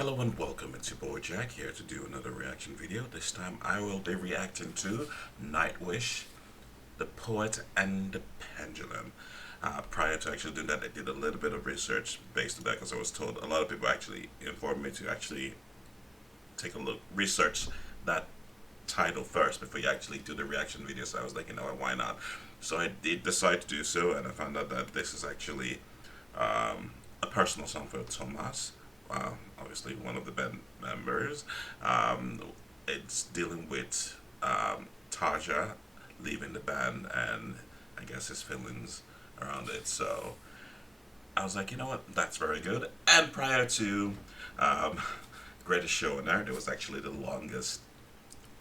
Hello and welcome, it's your boy Jack here to do another reaction video. This time I will be reacting to Nightwish, the Poet and the Pendulum. Prior to actually doing that, I did a little bit of research based on that because I was told a lot of people actually informed me to actually take a look, research that title first before you actually do the reaction video. So I was like, you know what, why not? So I did decide to do so, and I found out that this is actually a personal song for Thomas. Obviously one of the band members. It's dealing with Taja leaving the band and I guess his feelings around it. So I was like, you know what, that's very good. And prior to Greatest Show on Earth, it was actually the longest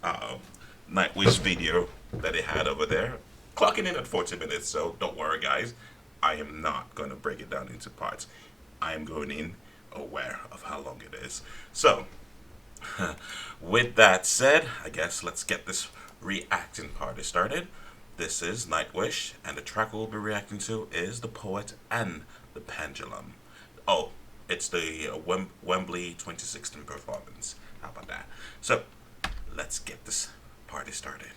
Nightwish video that they had over there, clocking in at 40 minutes. So don't worry, guys, I am not going to break it down into parts. I am going in aware of how long it is. So with that said, I guess let's get this reacting party started. This is Nightwish, and the track we'll be reacting to is The Poet and the Pendulum. Oh, it's the Wembley 2016 performance. How about that? So let's get this party started.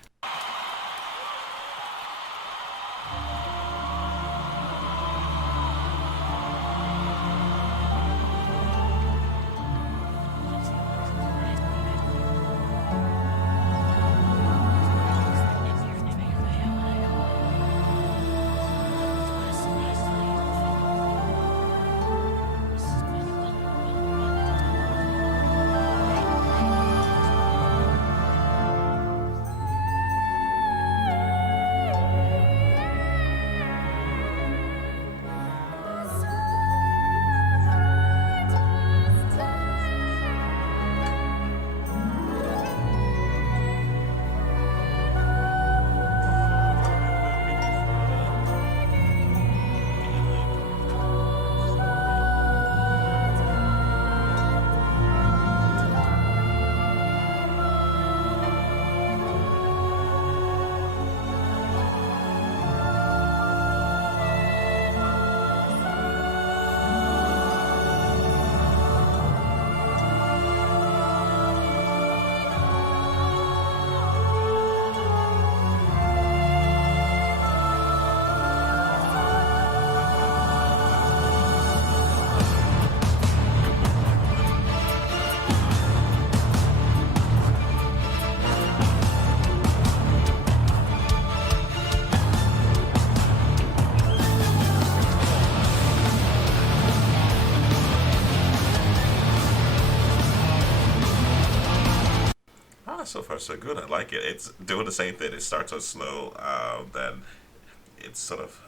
So far so good. I like it. It's doing the same thing. It starts out slow, then it's sort of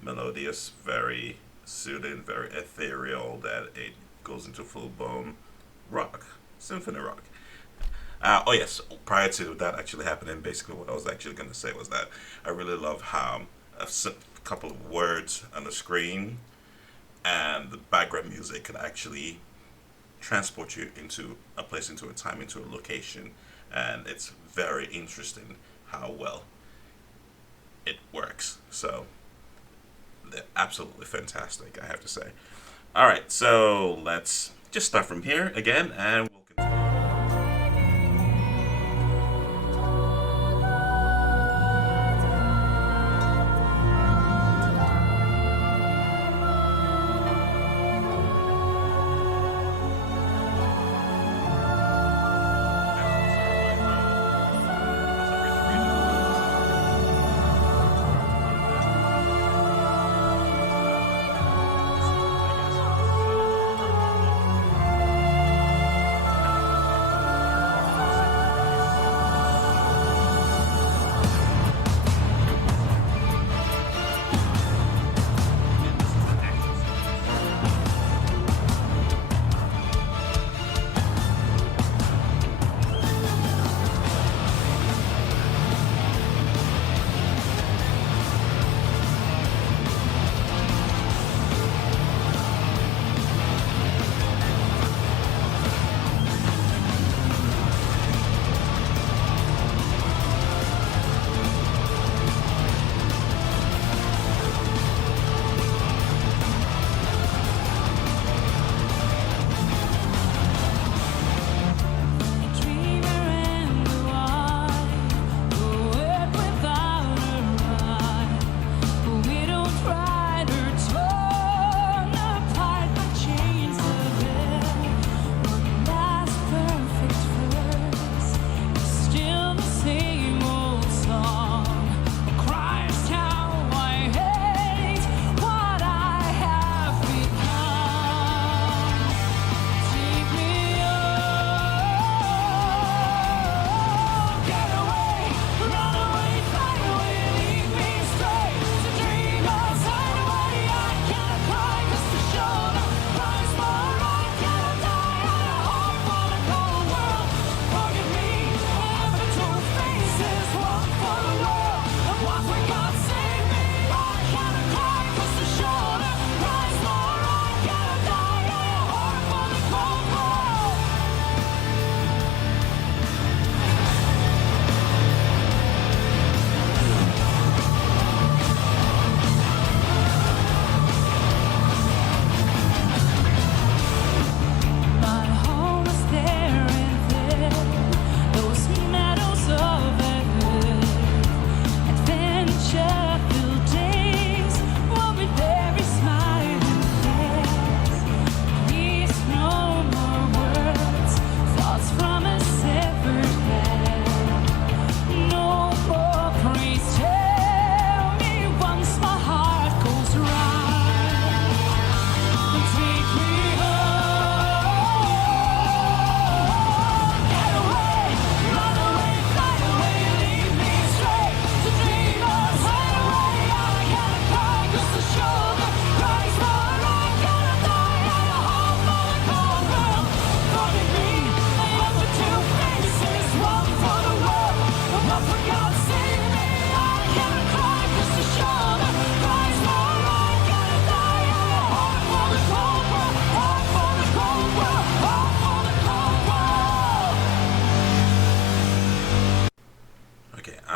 melodious, very soothing, very ethereal, that it goes into full-blown rock, symphony rock. Oh yes, prior to that actually happening, basically what I was actually going to say was that I really love how a couple of words on the screen and the background music can actually transport you into a place, into a time, into a location. And it's very interesting how well it works. So they're absolutely fantastic, I have to say. All right, so let's just start from here again, and we'll continue.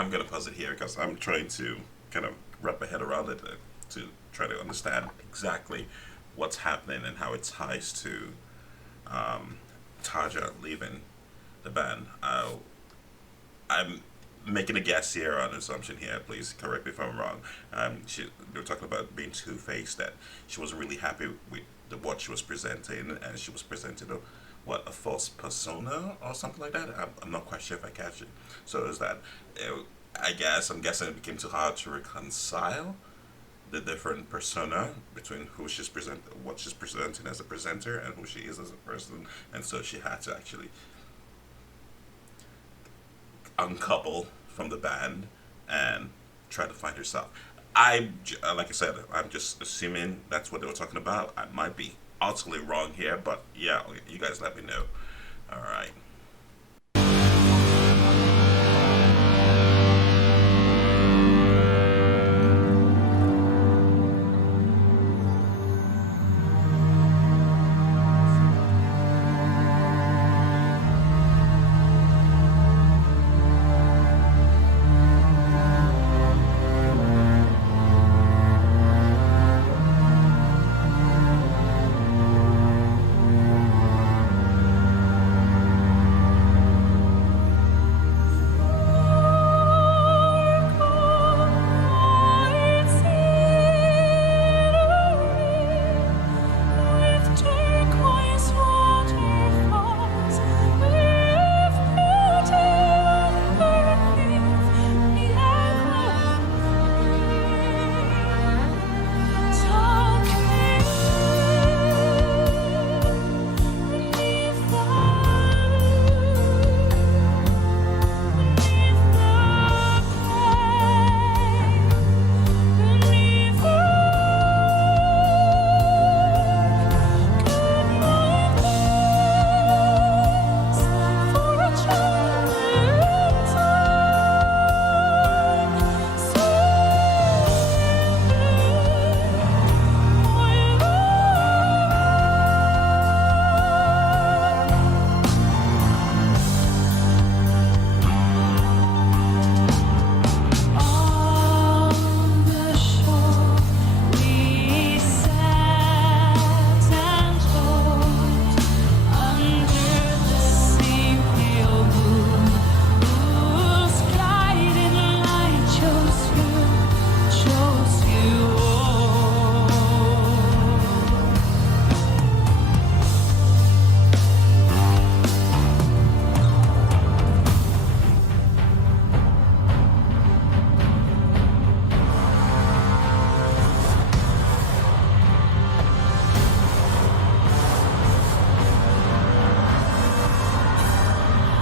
I'm gonna pause it here because I'm trying to kind of wrap my head around it to try to understand exactly what's happening and how it ties to um, Taja leaving the band. I'm making a guess here on an assumption here. Please correct me if I'm wrong. They were talking about being two-faced, that she wasn't really happy with what she was presenting, and she was presenting a false persona or something like that. I'm not quite sure if I catch it. So is that, I'm guessing it became too hard to reconcile the different persona between what she's presenting as a presenter and who she is as a person, and so she had to actually uncouple from the band and try to find herself. Like I said, I'm just assuming that's what they were talking about. I might be utterly wrong here, but yeah, you guys let me know. All right.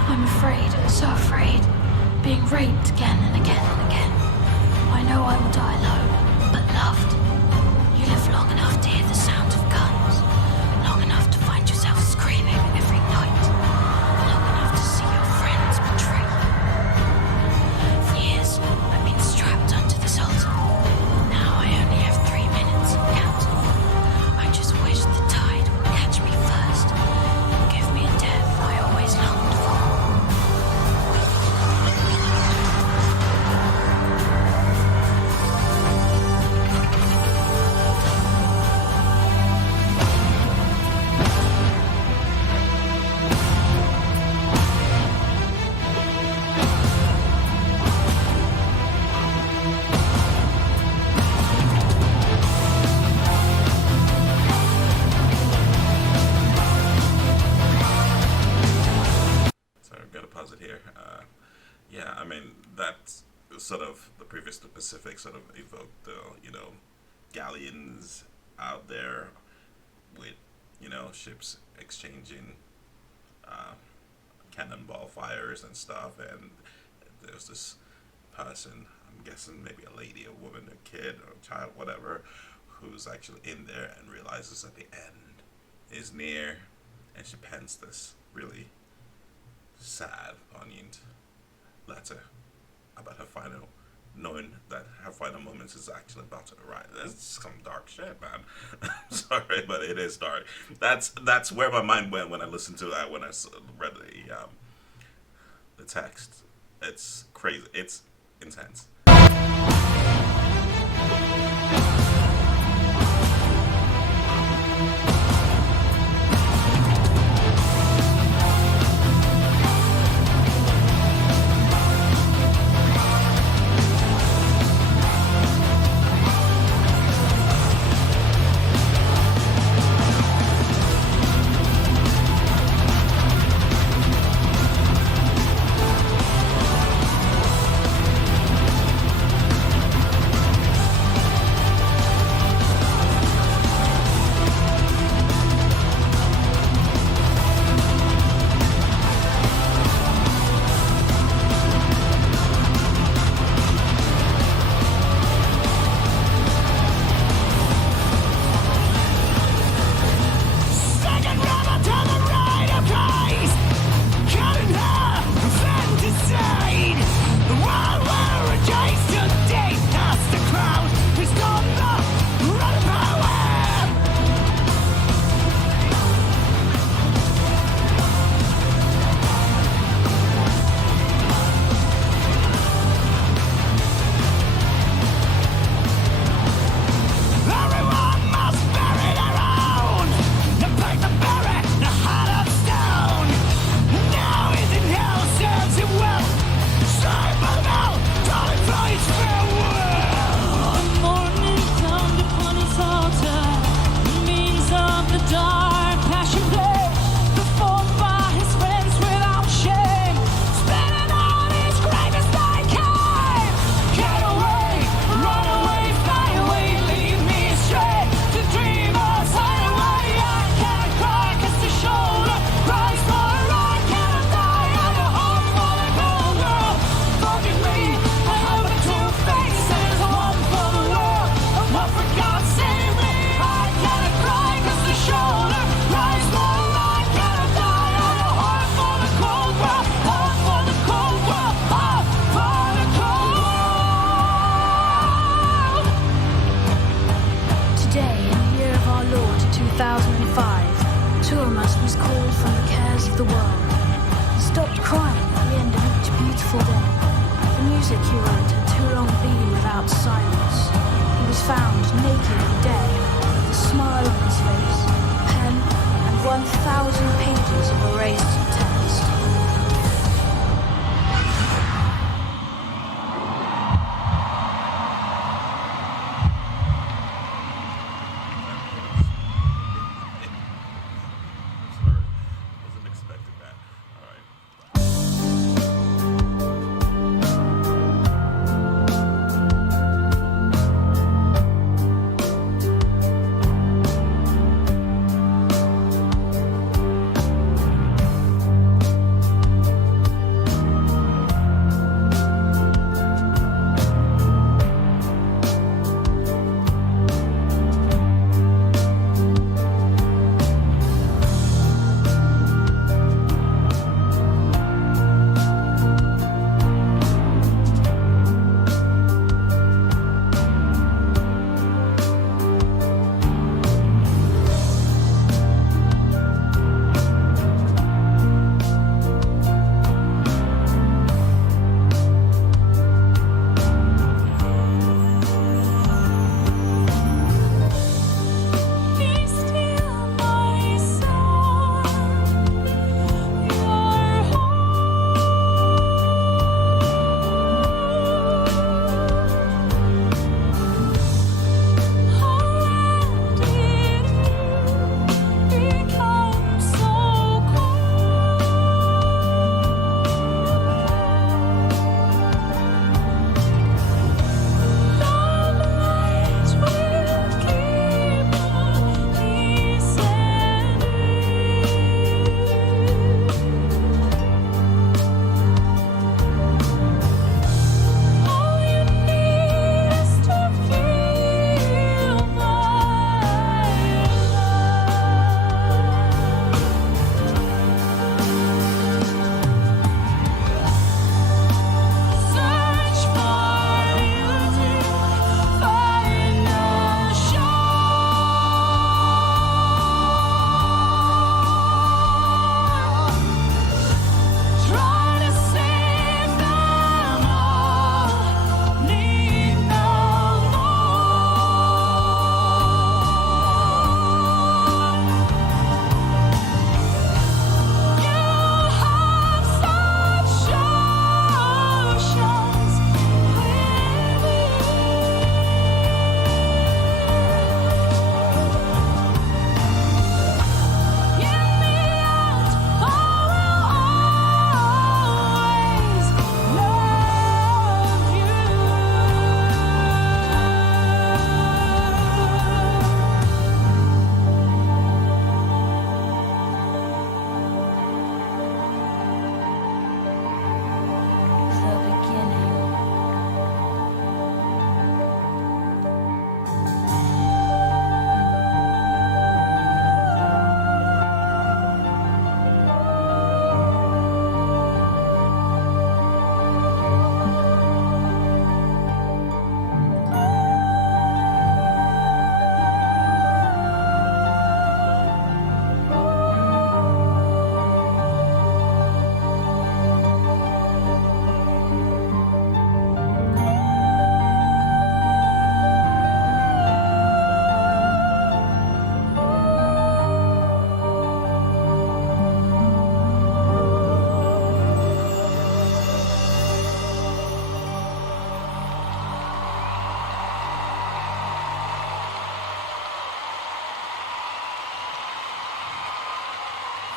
I'm afraid, so afraid, being raped again and again and again. I know I will die alone, but loved. You live long enough to hear the sound of guns, long enough to find yourself screaming every night, long enough to see your friends betray you. For years, I've been strapped onto this altar. Now I only have 3 minutes and counting. I just wish the tide would catch me first, give me a death I always longed for. So I've got to pause it here. Yeah, I mean that's sort of the previous to Pacific sort of evoked the galleons out there with ships exchanging uh, cannonball fires and stuff, and there's this person, I'm guessing maybe a lady, a woman, a kid, or a child, whatever, who's actually in there and realizes that the end is near, and she pens this really sad, poignant letter about her final, knowing that her final moments is actually about to arrive. That's some dark shit, man. I'm sorry, but it is dark. That's where my mind went when I listened to that. When I read the text. It's crazy. intense.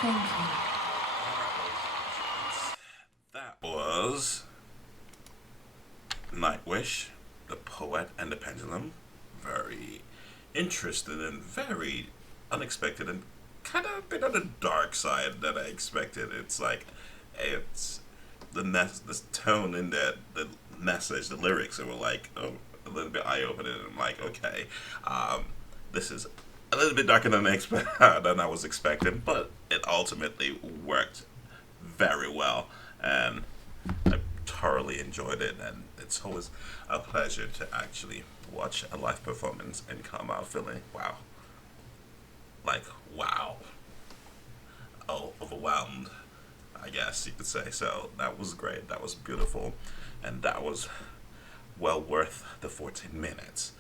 Thank you. That was Nightwish, the Poet and the Pendulum. Very interesting and very unexpected and kind of a bit on the dark side that I expected. It's like, it's the tone in the message, the lyrics, were like a little bit eye opening. I'm like, okay, this is a little bit darker than than I was expecting, but it ultimately worked very well, and I thoroughly enjoyed it. And it's always a pleasure to actually watch a live performance and come out feeling wow, like wow, oh, overwhelmed, I guess you could say. So that was great. That was beautiful, and that was well worth the 14 minutes.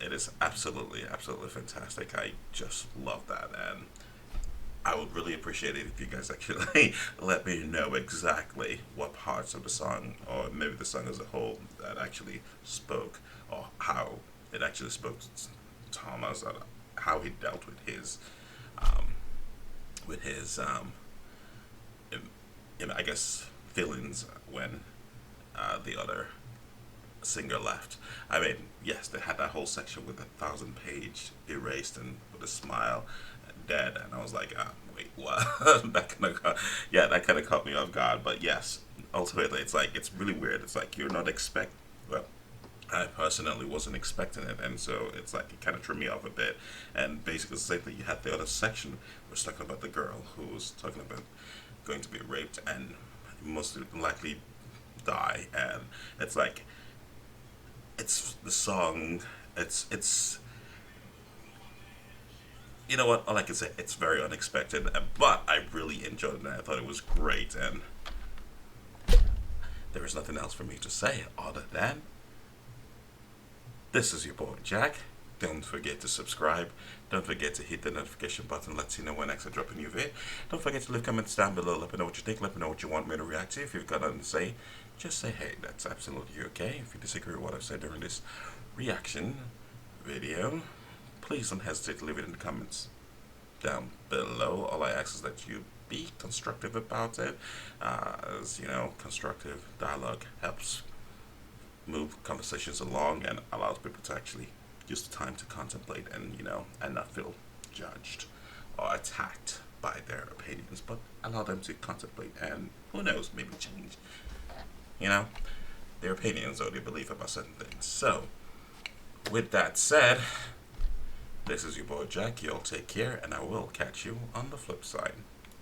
It is absolutely, absolutely fantastic. I just love that, and I would really appreciate it if you guys actually let me know exactly what parts of the song, or maybe the song as a whole, that actually spoke, or how it actually spoke to Thomas, how he dealt um, with his, I guess, feelings when the other singer left. I mean, yes, they had that whole section with 1,000 page erased and with a smile, dead, and I was like, wait, what? That kind of caught me off guard. But yes, ultimately, it's like, it's really weird. It's like you're not well, I personally wasn't expecting it, and so it's like it kind of threw me off a bit. And basically, the same thing. You had the other section was talking about the girl who was talking about going to be raped and most likely die, and it's like, it's the song. It's you know what? All I can say, it's very unexpected, but I really enjoyed it. And I thought it was great, and there is nothing else for me to say other than this is your boy Jack. Don't forget to subscribe. Don't forget to hit the notification button. Let you know when next I drop a new vid. Don't forget to leave comments down below. Let me know what you think. Let me know what you want me to react to. If you've got nothing to say, just say hey. That's absolutely okay. If you disagree with what I've said during this reaction video, please don't hesitate to leave it in the comments down below. All I ask is that you be constructive about it. As you know, constructive dialogue helps move conversations along and allows people to actually use the time to contemplate and, and not feel judged or attacked by their opinions, but allow them to contemplate and, who knows, maybe change, their opinions or their belief about certain things. So, with that said, this is your boy Jack. Y'all take care, and I will catch you on the flip side.